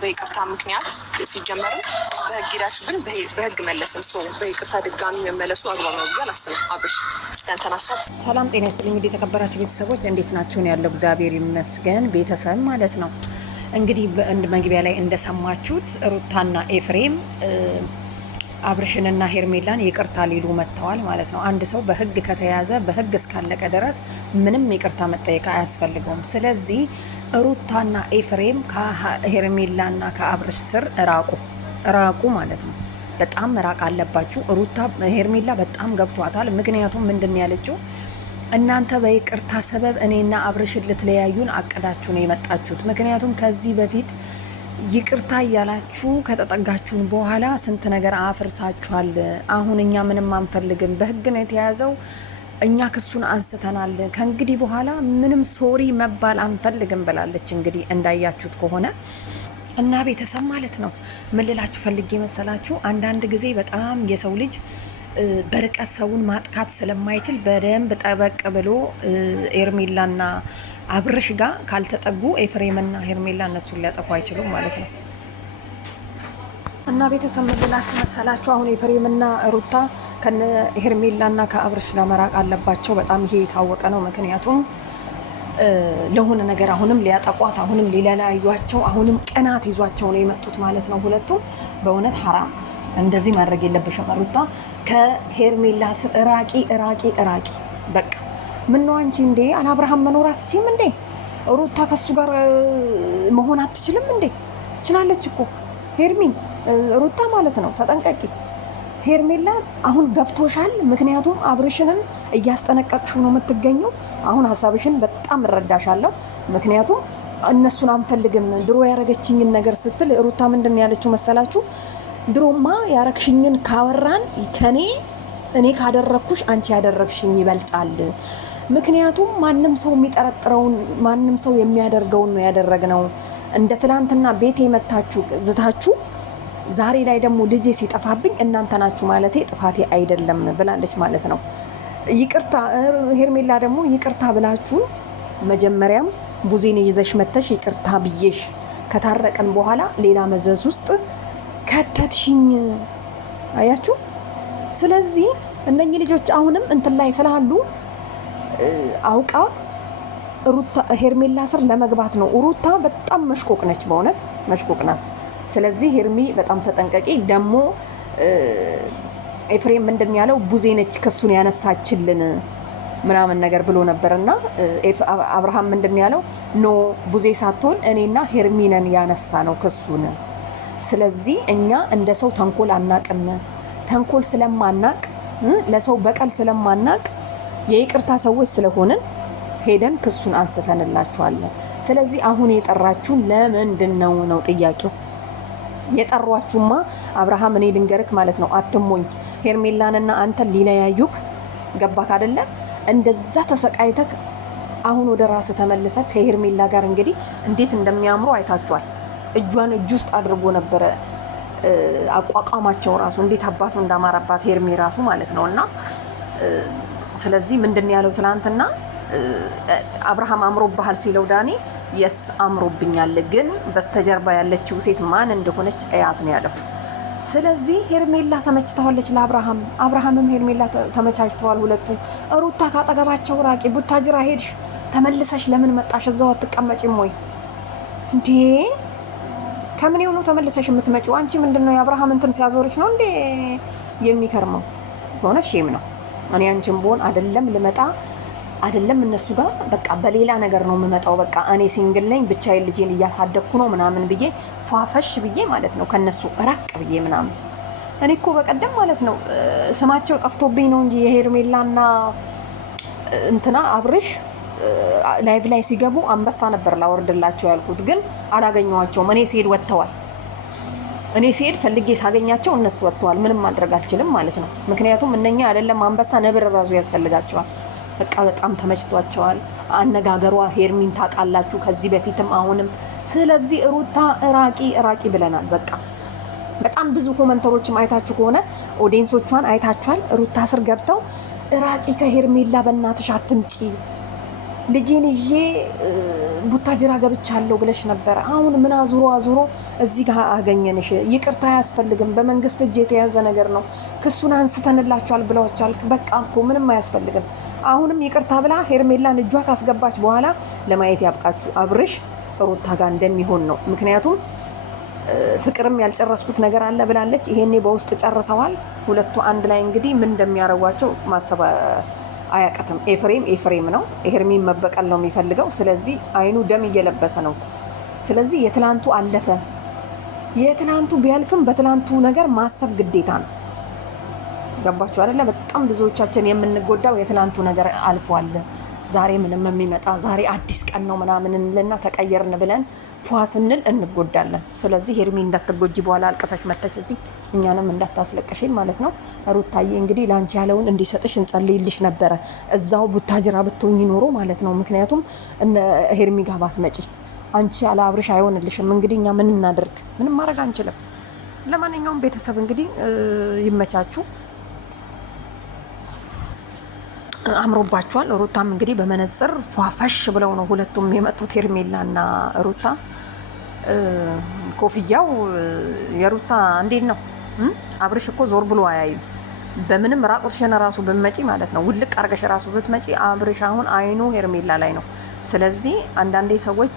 በይቅርታ ምክንያት ሲጀመር በህግ ሄዳችሁ ግን በህግ መለስም ሰው በይቅርታ ድጋሚ መመለሱ አግባብ ነው ብዬ አላስብም። አብርሽ ያንተን ሀሳብ። ሰላም ጤና ይስጥልኝ እንግዲህ የተከበራችሁ ቤተሰቦች እንዴት ናችሁን? ያለው እግዚአብሔር ይመስገን። ቤተሰብ ማለት ነው እንግዲህ መግቢያ ላይ እንደሰማችሁት ሩታና ኤፍሬም አብርሽንና ሄርሜላን ይቅርታ ሊሉ መጥተዋል ማለት ነው። አንድ ሰው በህግ ከተያዘ በህግ እስካለቀ ድረስ ምንም ይቅርታ መጠየቅ አያስፈልገውም። ስለዚህ ሩታና ኤፍሬም ከሄርሜላና ከአብርሽ ስር ራቁ ማለት ነው። በጣም መራቅ አለባችሁ። ሄርሜላ በጣም ገብቷታል። ምክንያቱም ምንድን ያለችው እናንተ በይቅርታ ሰበብ እኔና አብርሽን ልትለያዩን አቅዳችሁ ነው የመጣችሁት። ምክንያቱም ከዚህ በፊት ይቅርታ እያላችሁ ከተጠጋችሁን በኋላ ስንት ነገር አፍርሳችኋል። አሁን እኛ ምንም አንፈልግም፣ በህግ ነው የተያዘው፣ እኛ ክሱን አንስተናል፣ ከእንግዲህ በኋላ ምንም ሶሪ መባል አንፈልግም ብላለች። እንግዲህ እንዳያችሁት ከሆነ እና ቤተሰብ ማለት ነው ምን ልላችሁ ፈልጌ መሰላችሁ፣ አንዳንድ ጊዜ በጣም የሰው ልጅ በርቀት ሰውን ማጥቃት ስለማይችል በደንብ ጠበቅ ብሎ ሄርሜላና አብርሽ ጋር ካልተጠጉ ኤፍሬምና ሄርሜላ እነሱን ሊያጠፉ አይችሉም ማለት ነው። እና ቤተሰብ ምን ልላችሁ መሰላችሁ፣ አሁን ኤፍሬምና ሩታ ከሄርሜላና ከአብርሽ ጋር መራቅ አለባቸው። በጣም ይሄ የታወቀ ነው። ምክንያቱም ለሆነ ነገር አሁንም ሊያጠቋት፣ አሁንም ሊለያዩቸው፣ አሁንም ቅናት ይዟቸው ነው የመጡት ማለት ነው። ሁለቱም በእውነት ሐራም እንደዚህ ማድረግ የለብሽም ሩታ። ከሄርሜላ ስር እራቂ በቃ። ምን ነው አንቺ እንዴ አብርሃም መኖር አትችይም እንዴ? ሩታ ከሱ ጋር መሆን አትችልም እንዴ? ትችላለች እኮ ሄርሚን፣ ሩታ ማለት ነው። ተጠንቀቂ ሄርሜላ፣ አሁን ገብቶሻል። ምክንያቱም አብርሽንም እያስጠነቀቅሽው ነው የምትገኘው። አሁን ሀሳብሽን በጣም እረዳሻለሁ። ምክንያቱም እነሱን አንፈልግም ድሮ ያረገችኝን ነገር ስትል ሩታ ምንድን ነው ያለችው መሰላችሁ? ድሮማ ያረግሽኝን ካወራን እኔ ካደረግኩሽ አንቺ ያደረግሽኝ ይበልጣል። ምክንያቱም ማንም ሰው የሚጠረጥረውን ማንም ሰው የሚያደርገውን ነው ያደረግነው። እንደ ትላንትና ቤቴ መታችሁ ዝታችሁ ዛሬ ላይ ደግሞ ልጄ ሲጠፋብኝ እናንተ ናችሁ ማለቴ ጥፋቴ አይደለም ብላለች ማለት ነው። ይቅርታ ሄርሜላ ደግሞ ይቅርታ ብላችሁ መጀመሪያም ቡዜን ይዘሽ መተሽ ይቅርታ ብዬሽ ከታረቀን በኋላ ሌላ መዘዝ ውስጥ ከተትሽኝ። አያችሁ። ስለዚህ እነኚህ ልጆች አሁንም እንትን ላይ ስላሉ አውቃ ሩታ ሄርሜላ ስር ለመግባት ነው። ሩታ በጣም መሽቆቅ ነች፣ በእውነት መሽቆቅ ናት። ስለዚህ ሄርሚ በጣም ተጠንቀቂ። ደግሞ ኤፍሬም ምንድን ያለው ቡዜ ነች ክሱን ያነሳችልን ምናምን ነገር ብሎ ነበርና አብርሃም ምንድን ያለው ኖ ቡዜ ሳትሆን እኔና ሄርሚነን ያነሳ ነው ክሱን። ስለዚህ እኛ እንደ ሰው ተንኮል አናቅም። ተንኮል ስለማናቅ ለሰው በቀል ስለማናቅ የይቅርታ ሰዎች ስለሆንን ሄደን ክሱን አንስተንላችኋለን። ስለዚህ አሁን የጠራችሁን ለምንድን ነው ጥያቄው? የጠሯችሁማ አብርሃም እኔ ልንገርክ ማለት ነው፣ አትሞኝ። ሄርሜላንና አንተን ሊለያዩክ ገባክ አይደለ? እንደዛ ተሰቃይተክ አሁን ወደ ራስ ተመልሰክ ከሄርሜላ ጋር እንግዲህ እንዴት እንደሚያምሩ አይታችኋል። እጇን እጅ ውስጥ አድርጎ ነበረ። አቋቋማቸው ራሱ እንዴት አባቱ እንዳማረባት ሄርሜ ራሱ ማለት ነውና ስለዚህ ምንድን ያለው ትናንትና አብርሃም አምሮብሃል ሲለው ዳኒ የስ አምሮብኛል፣ ግን በስተጀርባ ያለችው ሴት ማን እንደሆነች እያት ነው ያለው። ስለዚህ ሄርሜላ ተመችተዋለች ለአብርሃም፣ አብርሃምም ሄርሜላ ተመቻችተዋል ሁለቱ። ሩታ ካጠገባቸው ራቂ። ቡታጅራ ሄድሽ ተመልሰሽ ለምን መጣሽ? እዛው አትቀመጪም ወይ እንዴ? ከምን ይሁኑ ተመልሰሽ የምትመጪው? አንቺ ምንድነው የአብርሃም እንትን ሲያዞርሽ ነው እንዴ የሚከርመው? በእውነት ሼም ነው። እኔ አንቺም ብሆን አይደለም ልመጣ አይደለም እነሱ ጋር በቃ በሌላ ነገር ነው የምመጣው። በቃ እኔ ሲንግል ነኝ ብቻዬን ልጄን እያሳደግኩ ነው ምናምን ብዬ ፏፈሽ ብዬ ማለት ነው ከነሱ ራቅ ብዬ ምናምን። እኔ እኮ በቀደም ማለት ነው ስማቸው ጠፍቶብኝ ነው እንጂ የሄርሜላና እንትና አብርሽ ላይቭ ላይ ሲገቡ አንበሳ ነበር ላወርድላቸው ያልኩት፣ ግን አላገኘዋቸውም። እኔ ሲሄድ ወጥተዋል። እኔ ሲሄድ ፈልጌ ሳገኛቸው እነሱ ወጥተዋል። ምንም ማድረግ አልችልም ማለት ነው። ምክንያቱም እነኛ አይደለም አንበሳ ነብር ራሱ ያስፈልጋቸዋል። በቃ በጣም ተመችቷቸዋል። አነጋገሯ ሄርሚን ታውቃላችሁ ከዚህ በፊትም አሁንም። ስለዚህ ሩታ እራቂ ብለናል። በቃ በጣም ብዙ ኮመንተሮችም አይታችሁ ከሆነ ኦዲየንሶቿን አይታችኋል። ሩታ ስር ገብተው እራቂ ከሄርሜላ በእናትሽ አትምጪ ልጄን ይዤ ቡታጅራ ገብቻለሁ ብለሽ ነበረ። አሁን ምን አዙሮ እዚህ ጋር አገኘንሽ? ይቅርታ አያስፈልግም፣ በመንግስት እጅ የተያዘ ነገር ነው፣ ክሱን አንስተንላችኋል ብለዋችኋል። በቃ እኮ ምንም አያስፈልግም። አሁንም ይቅርታ ብላ ሄርሜላን እጇ ካስገባች በኋላ ለማየት ያብቃችሁ። አብርሽ ሩታ ጋር እንደሚሆን ነው። ምክንያቱም ፍቅርም ያልጨረስኩት ነገር አለ ብላለች። ይሄኔ በውስጥ ጨርሰዋል ሁለቱ አንድ ላይ። እንግዲህ ምን እንደሚያደርጓቸው ማሰብ አያቅትም። ኤፍሬም ነው፣ ሄርሚን መበቀል ነው የሚፈልገው። ስለዚህ አይኑ ደም እየለበሰ ነው። ስለዚህ የትላንቱ አለፈ። የትላንቱ ቢያልፍም በትላንቱ ነገር ማሰብ ግዴታ ነው። ገባችሁ አይደለ? በጣም ብዙዎቻችን የምንጎዳው የትላንቱ ነገር አልፏል፣ ዛሬ ምንም የሚመጣ ዛሬ አዲስ ቀን ነው ምናምን እንልና ተቀየርን ብለን ፏ ስንል እንጎዳለን። ስለዚህ ሄርሚ እንዳትጎጂ በኋላ አልቀሰሽ መተሽ እዚህ እኛንም እንዳታስለቀሽን ማለት ነው። ሩታዬ እንግዲህ ላንቺ ያለውን እንዲሰጥሽ እንጸልይልሽ ነበረ እዛው ቡታጅራ ብትሆኚ ኖሮ ማለት ነው። ምክንያቱም እነ ሄርሚ ጋር ባትመጪ አንቺ ያለ አብርሽ አይሆንልሽም። እንግዲህ እኛ ምን እናደርግ? ምንም ማድረግ አንችልም። ለማንኛውም ቤተሰብ እንግዲህ ይመቻችሁ። አምሮባቸዋል። ሩታም እንግዲህ በመነጽር ፏፈሽ ብለው ነው ሁለቱም የመጡት ሄርሜላና ሩታ። ኮፍያው የሩታ እንዴት ነው? አብርሽ እኮ ዞር ብሎ አያዩ። በምንም ራቁትሽን ራሱ ብትመጪ ማለት ነው፣ ውልቅ አርገሽ ራሱ ብትመጪ አብርሽ አሁን አይኑ ሄርሜላ ላይ ነው። ስለዚህ አንዳንዴ ሰዎች